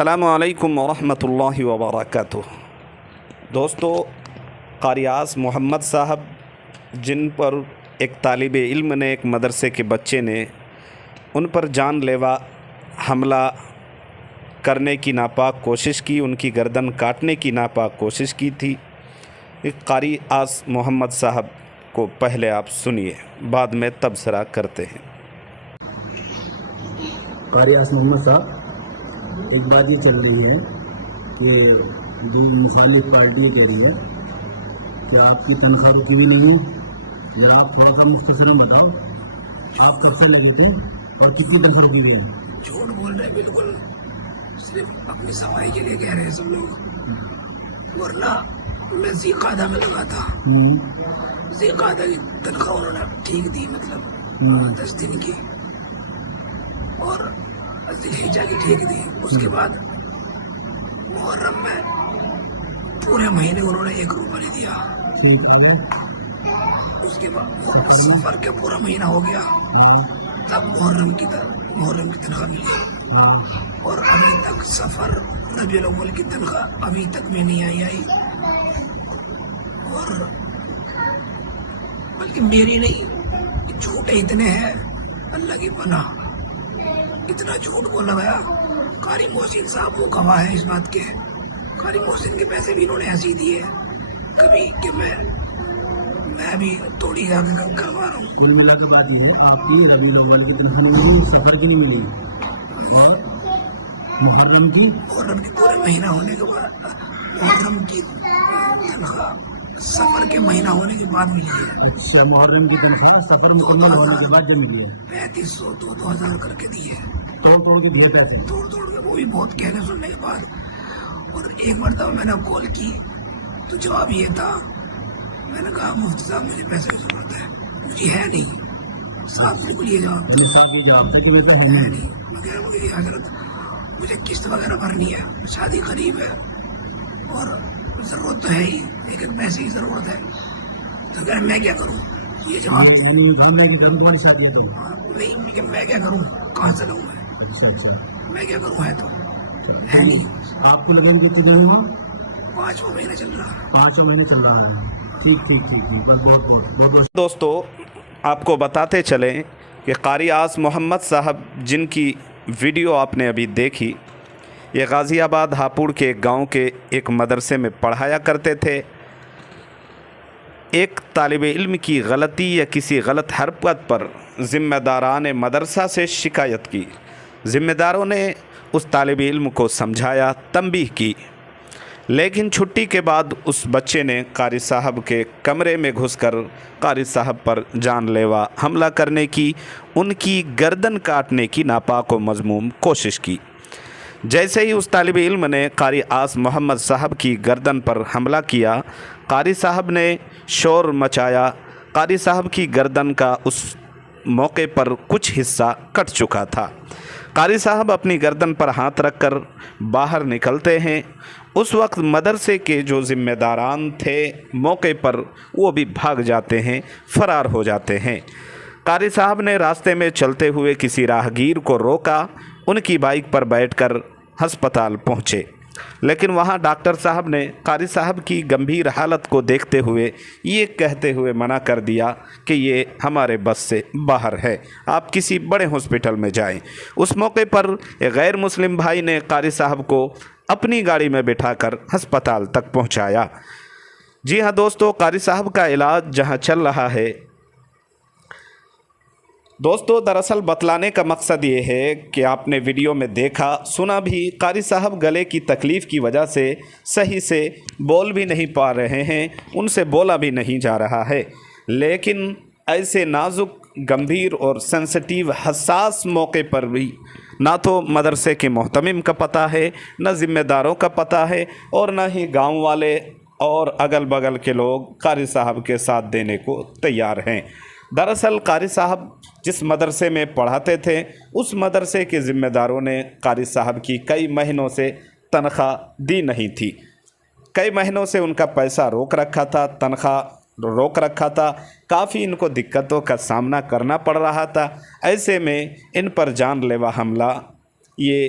السلام علیکم ورحمۃ اللہ وبرکاتہ۔ دوستو، قاری اعظم محمد صاحب جن پر ایک طالب علم نے، ایک مدرسے کے بچے نے ان پر جان لیوا حملہ کرنے کی ناپاک کوشش کی، ان کی گردن کاٹنے کی ناپاک کوشش کی تھی۔ قاری اعظم محمد صاحب کو پہلے آپ سنیے، بعد میں تبصرہ کرتے ہیں۔ قاری اعظم محمد صاحب، ایک بات یہ چل رہی ہے کہ جو مخالف پارٹی کہہ رہی ہے کہ آپ کی تنخواہ رکی ہوئی نہیں ہے، یا آپ تھوڑا سا مختصراً بتاؤ آپ کب سے لگے تھے اور کتنی تنخواہ رکی ہوئی ہے؟ جھوٹ بول رہے ہیں، بالکل صرف اپنی صفائی کے لیے کہہ رہے ہیں سب لوگ، ورنہ میں ذی قعدہ میں لگا تھا۔ ذی قعدہ کی تنخواہ انہوں نے ٹھیک دی، مطلب 10 دن کی، اور ذی الحجہ کی ٹھیک دی۔ اس کے بعد محرم میں پورے مہینے انہوں نے 1 روپیہ نہیں دیا۔ اس کے بعد سفر کے پورا مہینہ ہو گیا، تب محرم کی تنخواہ ملی، اور ابھی تک سفر ربیع الاول کی تنخواہ ابھی تک میں نہیں آئی، اور بلکہ میری نہیں، جھوٹے اتنے ہیں اللہ کی پناہ، اتنا جھوٹ بولا گیا۔ قاری محسن صاحب وہ گواہ ہے اس بات کے، قاری محسن کے پیسے بھی انہوں نے ایسے ہی دیے کبھی کہ میں بھی توڑی جا کے کروا رہا ہوں۔ کل ملا کے بات یہ آپ کی ربیع الاول کی تنخواہ ملی، سفر کی نہیں ملی، اور محرم کی پورے مہینہ ہونے کے بعد محرم کی تنخواہ سفر کے مہینہ ہونے کے بعد ملی ہے۔ اچھا، محرم کی تنخواہ سفر مکمل ہونے کے بعد جب ملی ہے؟ 3500 2000 کر کے دیے، توڑ کے دیے پیسے؟ توڑ کے، وہ بھی بہت کہنے سننے کے بعد۔ اور ایک مرتبہ میں نے کال کی تو جواب یہ تھا، میں نے کہا مفتی صاحب مجھے پیسے کی ضرورت ہے، مجھے ہے نہیں، صاف نکلیے جواب ہے نہیں۔ مگر مجھے حضرت مجھے قسط وغیرہ بھرنی ہے، شادی قریب ہے اور ضرورت تو ہے ہی، لیکن پیسے کی ضرورت ہے، تو اگر میں کیا کروں؟ یہ جواب نہیں کہ میں کیا کروں، کہاں سے لوں میں کیا کروں، ہے تو ہے نہیں۔ آپ کو لگیں گے کتنے ہوا؟ 5واں مہینہ چل رہا ہے۔ 5 مہینے چل رہا ہے۔ ٹھیک، بس بہت دوستو، آپ کو بتاتے چلیں کہ قاری اعظم محمد صاحب جن کی ویڈیو آپ نے ابھی دیکھی، یہ غازی آباد ہاپوڑ کے ایک گاؤں کے ایک مدرسے میں پڑھایا کرتے تھے۔ ایک طالب علم کی غلطی یا کسی غلط حرکت پر ذمہ داران مدرسہ سے شکایت کی۔ ذمہ داروں نے اس طالب علم کو سمجھایا، تنبیہ کی، لیکن چھٹی کے بعد اس بچے نے قاری صاحب کے کمرے میں گھس کر قاری صاحب پر جان لیوا حملہ کرنے کی، ان کی گردن کاٹنے کی ناپاک و مذموم کوشش کی۔ جیسے ہی اس طالب علم نے قاری اعظم محمد صاحب کی گردن پر حملہ کیا، قاری صاحب نے شور مچایا۔ قاری صاحب کی گردن کا اس موقع پر کچھ حصہ کٹ چکا تھا۔ قاری صاحب اپنی گردن پر ہاتھ رکھ کر باہر نکلتے ہیں۔ اس وقت مدرسے کے جو ذمہ داران تھے موقع پر وہ بھی بھاگ جاتے ہیں، فرار ہو جاتے ہیں۔ قاری صاحب نے راستے میں چلتے ہوئے کسی راہگیر کو روکا، ان کی بائک پر بیٹھ کر ہسپتال پہنچے، لیکن وہاں ڈاکٹر صاحب نے قاری صاحب کی گمبھیر حالت کو دیکھتے ہوئے یہ کہتے ہوئے منع کر دیا کہ یہ ہمارے بس سے باہر ہے، آپ کسی بڑے ہاسپٹل میں جائیں۔ اس موقع پر ایک غیر مسلم بھائی نے قاری صاحب کو اپنی گاڑی میں بٹھا کر ہسپتال تک پہنچایا۔ جی ہاں دوستو، قاری صاحب کا علاج جہاں چل رہا ہے، دوستو دراصل بتلانے کا مقصد یہ ہے کہ آپ نے ویڈیو میں دیکھا سنا بھی، قاری صاحب گلے کی تکلیف کی وجہ سے صحیح سے بول بھی نہیں پا رہے ہیں، ان سے بولا بھی نہیں جا رہا ہے، لیکن ایسے نازک، گمبھیر اور سینسٹیو، حساس موقع پر بھی نہ تو مدرسے کے محتمم کا پتہ ہے، نہ ذمہ داروں کا پتہ ہے، اور نہ ہی گاؤں والے اور اگل بغل کے لوگ قاری صاحب کے ساتھ دینے کو تیار ہیں۔ دراصل قاری صاحب جس مدرسے میں پڑھاتے تھے، اس مدرسے کے ذمہ داروں نے قاری صاحب کی کئی مہینوں سے تنخواہ دی نہیں تھی، کئی مہینوں سے ان کا پیسہ روک رکھا تھا، تنخواہ روک رکھا تھا، کافی ان کو دقتوں کا سامنا کرنا پڑ رہا تھا۔ ایسے میں ان پر جان لیوا حملہ یہ